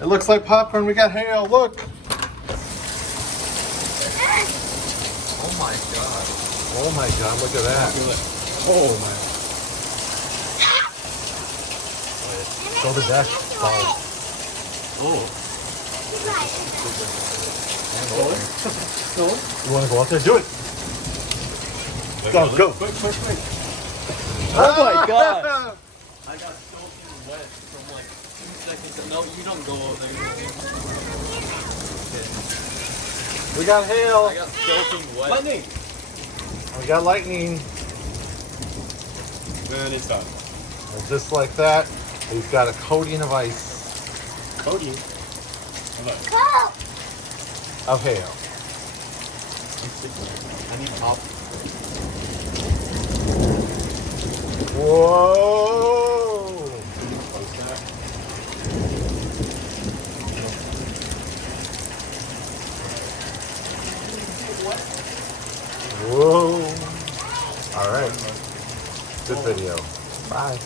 It looks like popcorn. We got hail. Look. Oh my god. Oh my god, look at that. Oh my. Show the deck. Oh. You want to go out there? Do it. Go, go. Quick, quick, quick. Oh my god. I got soaking wet from like 2 seconds. No, you don't go over there. We got hail. I got soaking wet. Lightning. We got lightning. And it's done. And just like that, we've got a coating of ice. Cody. Look. Of hail. I need pop. Whoa! Whoa! All right. Good video. Bye.